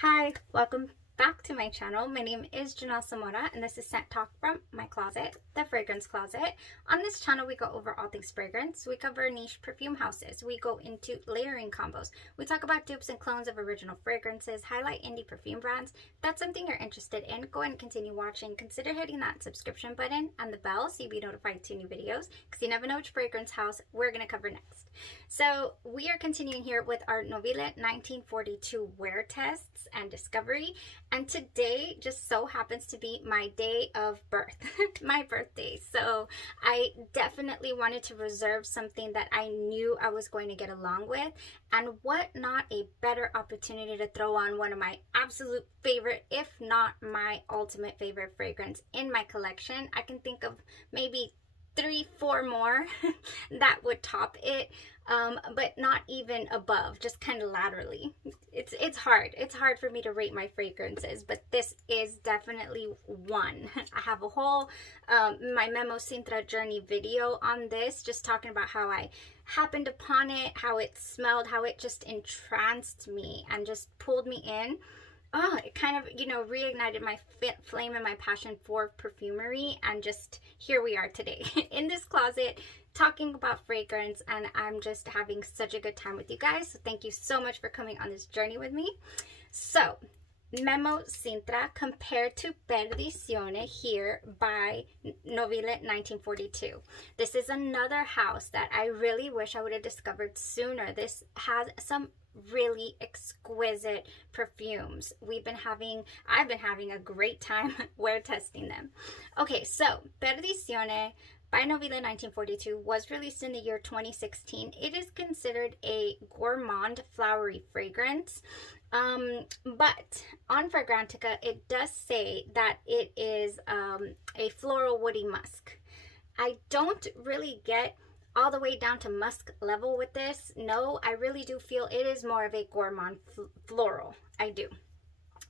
Hi, welcome back to my channel. My name is Janelle Zamora and this is Scent Talk from my closet, the fragrance closet. On this channel we go over all things fragrance. We cover niche perfume houses. We go into layering combos. We talk about dupes and clones of original fragrances, highlight indie perfume brands. If that's something you're interested in, go ahead and continue watching. Consider hitting that subscription button and the bell so you'll be notified to new videos, because you never know which fragrance house we're going to cover next. So we are continuing here with our Nobile 1942 wear tests and discovery, and today just so happens to be my day of birth, my birthday. So I definitely wanted to reserve something that I knew I was going to get along with, and what not a better opportunity to throw on one of my absolute favorite, if not my ultimate favorite fragrance in my collection. I can think of maybe 3-4 more that would top it, but not even above, just kind of laterally. It's hard for me to rate my fragrances, but this is definitely one. I have a whole my Memo Sintra journey video on this, just talking about how I happened upon it, how it smelled, how it just entranced me and just pulled me in. Oh, it kind of, reignited my flame and my passion for perfumery, and just here we are today in this closet talking about fragrance, and I'm just having such a good time with you guys. So thank you so much for coming on this journey with me. So Memo Sintra compared to Perdizione here by Nobile 1942. This is another house that I really wish I would have discovered sooner. This has some really exquisite perfumes. I've been having a great time wear testing them. Okay, so Perdizione by Nobile 1942 was released in the year 2016. It is considered a gourmand flowery fragrance, but on Fragrantica it does say that it is a floral woody musk. I don't really get all the way down to musk level with this. No, I really do feel it is more of a gourmand floral. I do.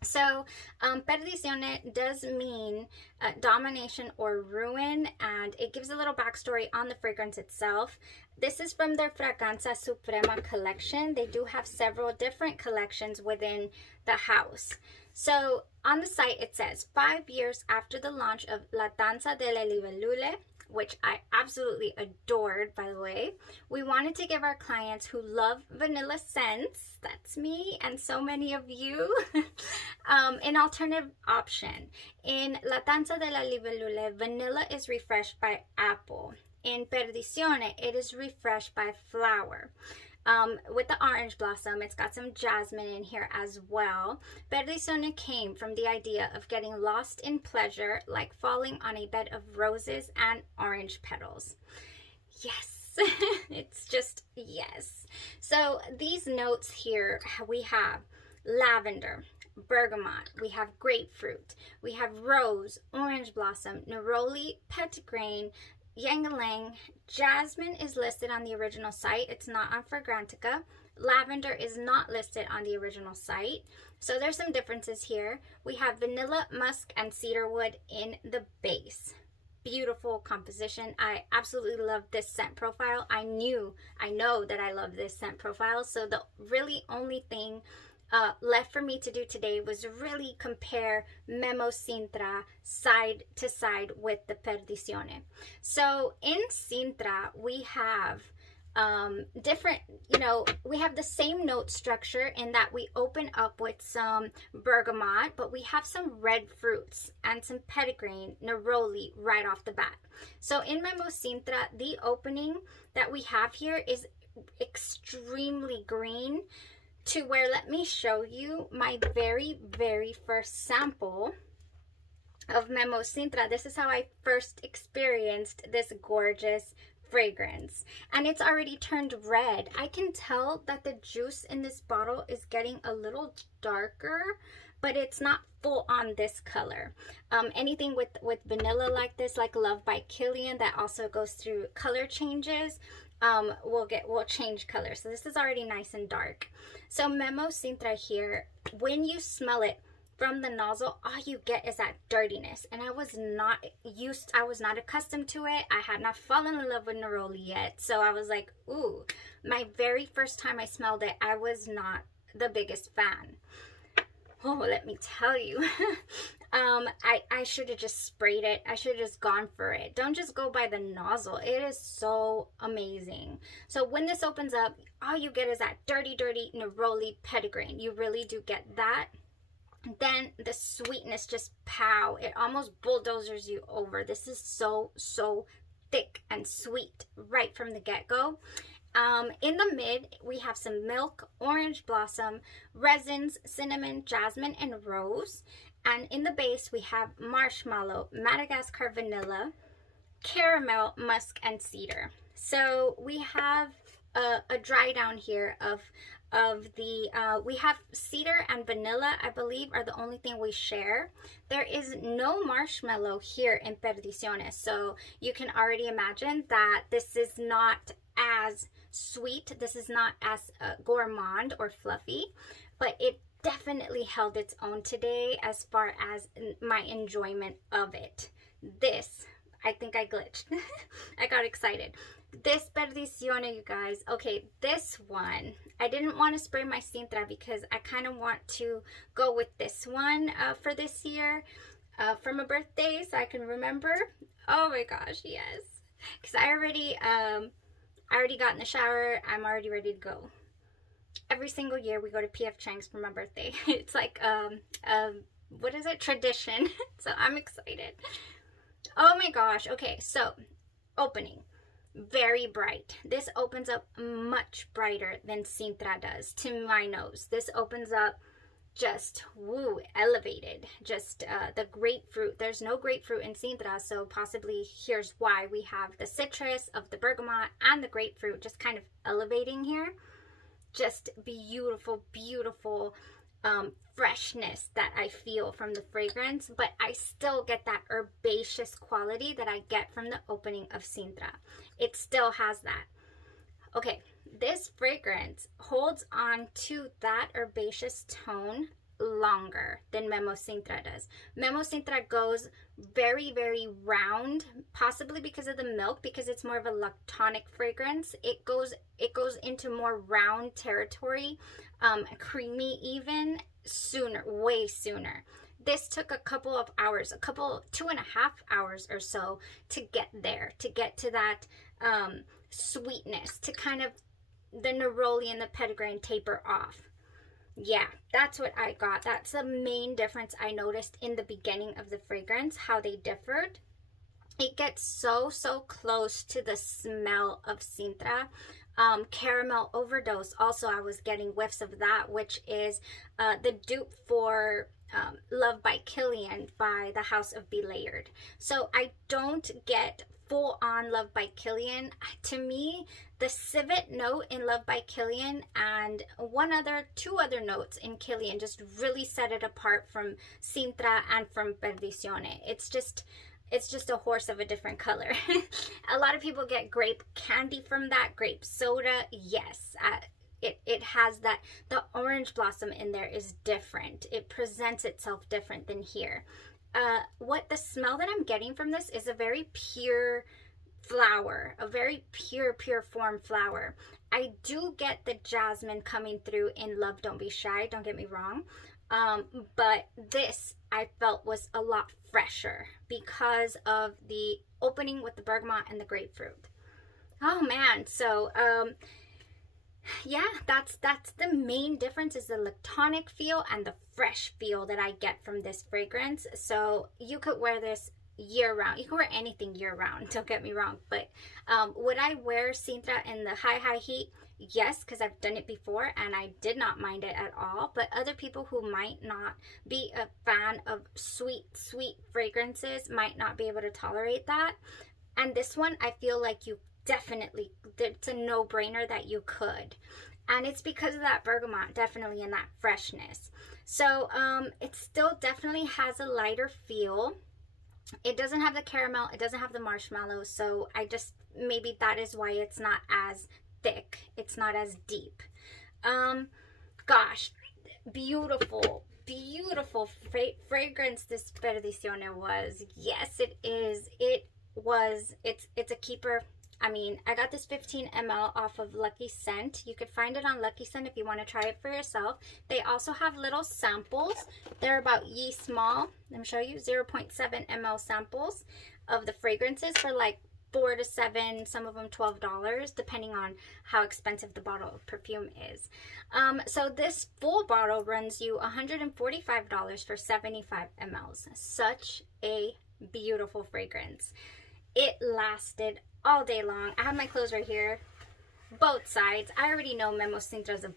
So Perdizione does mean domination or ruin, and it gives a little backstory on the fragrance itself. This is from their Fraganza Suprema collection. They do have several different collections within the house. So on the site it says, 5 years after the launch of La Danza delle Libellule, which I absolutely adored, by the way, we wanted to give our clients who love vanilla scents, that's me and so many of you, an alternative option. In La Danza della Libellule, vanilla is refreshed by apple. In Perdizione, it is refreshed by flower. With the orange blossom, it's got some jasmine in here as well. Perdizione came from the idea of getting lost in pleasure, like falling on a bed of roses and orange petals. Yes, it's just yes. So these notes here, we have lavender, bergamot, we have grapefruit, we have rose, orange blossom, neroli, petitgrain, ylang-ylang. Jasmine is listed on the original site. It's not on Fragrantica. Lavender is not listed on the original site. So there's some differences here. We have vanilla, musk, and cedarwood in the base. Beautiful composition. I absolutely love this scent profile. I know that I love this scent profile. So the really only thing left for me to do today was really compare Memo Sintra side to side with the Perdizione. So in Sintra we have different, we have the same note structure in that we open up with some bergamot, but we have some red fruits and some petitgrain, neroli right off the bat. So in Memo Sintra, the opening that we have here is extremely green, to where, let me show you my very first sample of Memo Sintra. This is how I first experienced this gorgeous fragrance, and it's already turned red. I can tell that the juice in this bottle is getting a little darker, but it's not full on this color. Anything with vanilla like this, like Love by Killian, that also goes through color changes, will change color. So this is already nice and dark. So Memo Sintra here, when you smell it from the nozzle, all you get is that dirtiness, and I was not accustomed to it. I had not fallen in love with neroli yet, so I was like, ooh. My very first time I smelled it, I was not the biggest fan. Oh, let me tell you. I should have just sprayed it. I should have just gone for it. Don't just go by the nozzle. It is so amazing. So when this opens up, all you get is that dirty, dirty neroli petitgrain. You really do get that. Then the sweetness just pow. It almost bulldozers you over. This is so, so thick and sweet right from the get-go. In the mid, we have some milk, orange blossom, resins, cinnamon, jasmine, and rose. And in the base, we have marshmallow, Madagascar vanilla, caramel, musk, and cedar. So we have a dry down here of the, we have cedar and vanilla, I believe, are the only thing we share. There is no marshmallow here in Perdizione, so you can already imagine that this is not as sweet. This is not as gourmand or fluffy, but it definitely held its own today as far as my enjoyment of it. This, I think I glitched. I got excited. This Perdizione, you guys. Okay, this one, I didn't want to spray my Sintra because I kind of want to go with this one for this year for my birthday so I can remember. Oh my gosh, yes. Because I already got in the shower. I'm already ready to go. Every single year we go to PF Chang's for my birthday. It's like, what is it? Tradition. So I'm excited. Oh my gosh. Okay, so opening. Very bright. This opens up much brighter than Sintra does to my nose. This opens up just, woo, elevated. Just the grapefruit. There's no grapefruit in Sintra, so possibly here's why. We have the citrus of the bergamot and the grapefruit just kind of elevating here. Just beautiful, beautiful freshness that I feel from the fragrance, but I still get that herbaceous quality that I get from the opening of Sintra. It still has that. Okay, this fragrance holds on to that herbaceous tone longer than Memo Sintra does. Memo Sintra goes very, very round, possibly because of the milk, because it's more of a lactonic fragrance. It goes into more round territory, creamy even, sooner, way sooner. This took a couple of hours, 2.5 hours or so to get there, to get to that sweetness, to kind of the neroli and the petitgrain taper off. Yeah, that's what I got. That's the main difference I noticed in the beginning of the fragrance, how they differed. It gets so, so close to the smell of Sintra. Caramel overdose, also I was getting whiffs of that, which is the dupe for Love by Killian by the House of Belayered. So I don't get full on Love by Killian. To me, the civet note in Love by Killian and two other notes in Killian just really set it apart from Sintra and from Perdizione. It's just a horse of a different color. A lot of people get grape candy from that, grape soda. Yes, it has that. The orange blossom in there is different. It presents itself different than here. What the smell that I'm getting from this is a very pure flower, a very pure form flower. I do get the jasmine coming through in Love Don't Be Shy, don't get me wrong. But this I felt was a lot fresher because of the opening with the bergamot and the grapefruit. Oh man, so yeah, that's the main difference, is the lactonic feel and the fresh feel that I get from this fragrance. So you could wear this year round. You can wear anything year round, don't get me wrong, but would I wear Sintra in the high heat? Yes, because I've done it before and I did not mind it at all. But other people who might not be a fan of sweet fragrances might not be able to tolerate that. And this one, I feel like you definitely, it's a no-brainer that you could. And it's because of that bergamot, definitely, and that freshness. So it still definitely has a lighter feel. It doesn't have the caramel, it doesn't have the marshmallow, so maybe that is why it's not as thick, it's not as deep. Gosh, beautiful fragrance this Perdizione was. Yes, it is. It's a keeper. I mean, I got this 15 ml off of Lucky Scent. You could find it on Lucky Scent if you want to try it for yourself. They also have little samples. They're about ye small. Let me show you, 0.7 ml samples of the fragrances for like $4 to $7, some of them $12, depending on how expensive the bottle of perfume is. So this full bottle runs you $145 for 75 mLs. Such a beautiful fragrance. It lasted all day long. I have my clothes right here, both sides. I already know Memo Sintra is a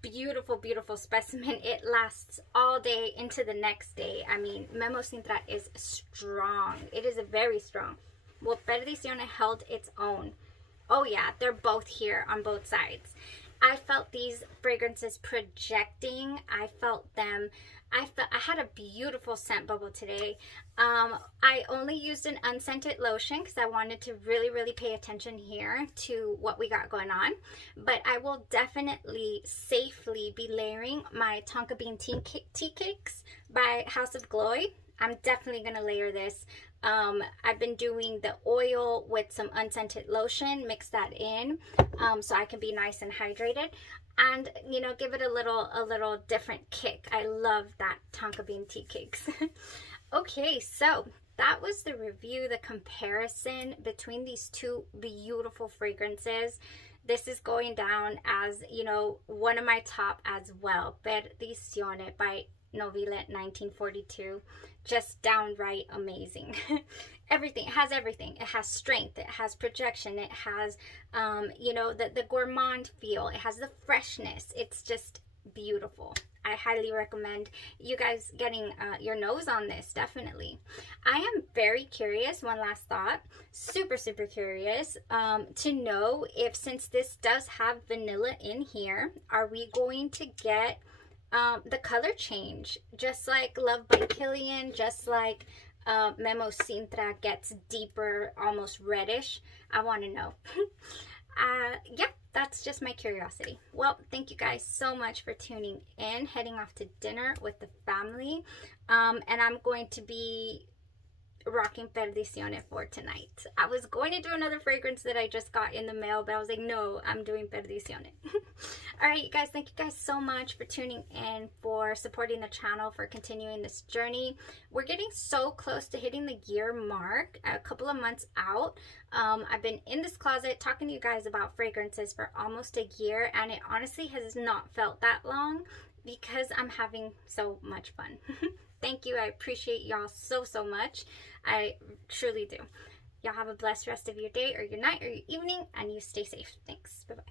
beautiful, beautiful specimen. It lasts all day into the next day. I mean, Memo Sintra is strong. It is very strong. Well, Perdizione held its own. Oh yeah, they're both here on both sides. I felt these fragrances projecting. I felt them. I had a beautiful scent bubble today. I only used an unscented lotion because I wanted to really, really pay attention here to what we got going on. But I will definitely safely be layering my Tonka Bean tea cakes by House of Glory. I'm definitely going to layer this. I've been doing the oil with some unscented lotion, mix that in so I can be nice and hydrated, and you know, give it a little different kick. I love that Tonka Bean tea cakes. Okay, so that was the review, the comparison between these two beautiful fragrances. This is going down as, you know, one of my top as well. Perdizione by Nobile 1942. Just downright amazing. Everything, it has everything. It has strength, it has projection, it has you know, the gourmand feel, it has the freshness. It's just beautiful. I highly recommend you guys getting your nose on this, definitely. I am very curious, one last thought, super curious to know if, since this does have vanilla in here, are we going to get the color change, just like Love by Kilian, just like Memo Sintra gets deeper, almost reddish. I want to know. Yeah, that's just my curiosity. Well, thank you guys so much for tuning in. Heading off to dinner with the family, and I'm going to be rocking Perdizione for tonight. I was going to do another fragrance that I just got in the mail, but I was like, no, I'm doing Perdizione. All right, you guys, thank you guys so much for tuning in, for supporting the channel, for continuing this journey. We're getting so close to hitting the year mark, a couple of months out. I've been in this closet talking to you guys about fragrances for almost a year, and it honestly has not felt that long because I'm having so much fun. Thank you. I appreciate y'all so much. I truly do. Y'all have a blessed rest of your day or your night or your evening, and you stay safe. Thanks. Bye-bye.